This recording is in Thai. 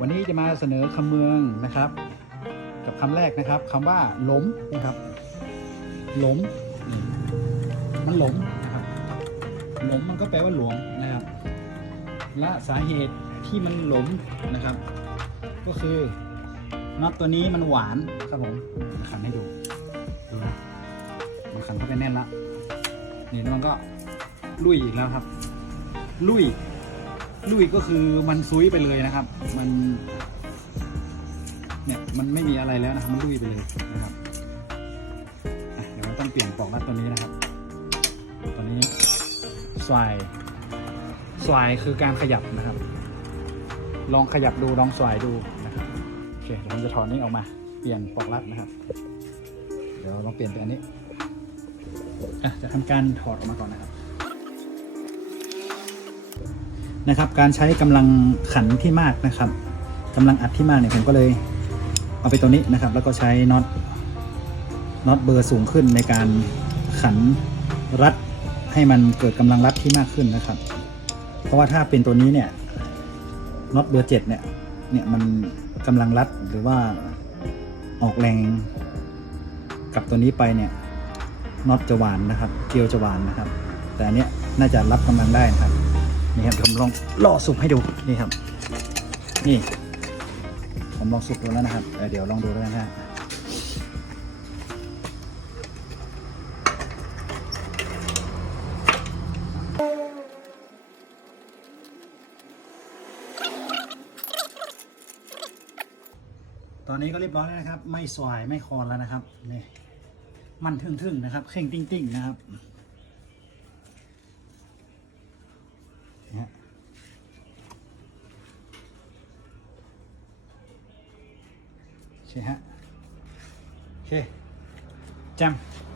วันนี้จะมาเสนอคำเมืองนะครับ กับคำแรกนะครับคำว่าหลมนะครับ หลมนี่มันหลมนะครับหลมมันก็แปลว่าหลวมนะครับ และสาเหตุที่มันหลมนะครับ ก็คือน็อตตัวนี้มันหวานครับผมขันให้ดูดูนะมันขันเข้าไปแน่นละนี่มันก็ลุยอีกแล้วครับ ลุย ลุยก็คือมันซุยไปเลยนะครับ มัน เนี่ยมันไม่มีอะไรแล้วนะครับมันลุยไปเลยนะครับเดี๋ยวเราต้องเปลี่ยนปลอกลัดตัวนี้นะครับตัวนี้สวายสวายคือการขยับนะครับ ลองขยับดูลองสวายดูนะครับโอเคเดี๋ยวผมจะถอนนี้ออกมา เปลี่ยนปลอกลัดนะครับ เดี๋ยวเราลองเปลี่ยนเป็นอันนี้อะจะทำการถอดออกมาก่อนนะครับ นะครับ การใช้กำลังขันที่มากนะครับกำลังอัดที่มากเนี่ยผมก็เลยเอาไปตัวนี้นะครับ แล้วก็ใช้น็อตน็อตเบอร์สูงขึ้นในการขันรัดให้มันเกิดกำลังรัดที่มากขึ้นนะครับ เพราะว่าถ้าเป็นตัวนี้เนี่ยน็อตเบอร์เจ็ดเนี่ยเนี่ยมันกำลังรัดหรือว่าออกแรงกับตัวนี้ไปเนี่ยน็อตจะหวานนะครับ เกลียวจะหวานนะครับ แต่อันเนี้ยน่าจะรับกำลังได้นะครับ นี่ครับผมลองล่อสุกให้ดูนี่ครับ นี่ ผมลองสุกดูแล้วนะครับเเดี๋ยวลองดูแล้วนนะฮะตอนนี้ก็เรียบร้อยแล้วนะครับ ไม่สวายไม่คอนแล้วนะครับนี่มันทึ่งๆนะครับ เข่งติ้งๆนะครับ นี่ฮะโ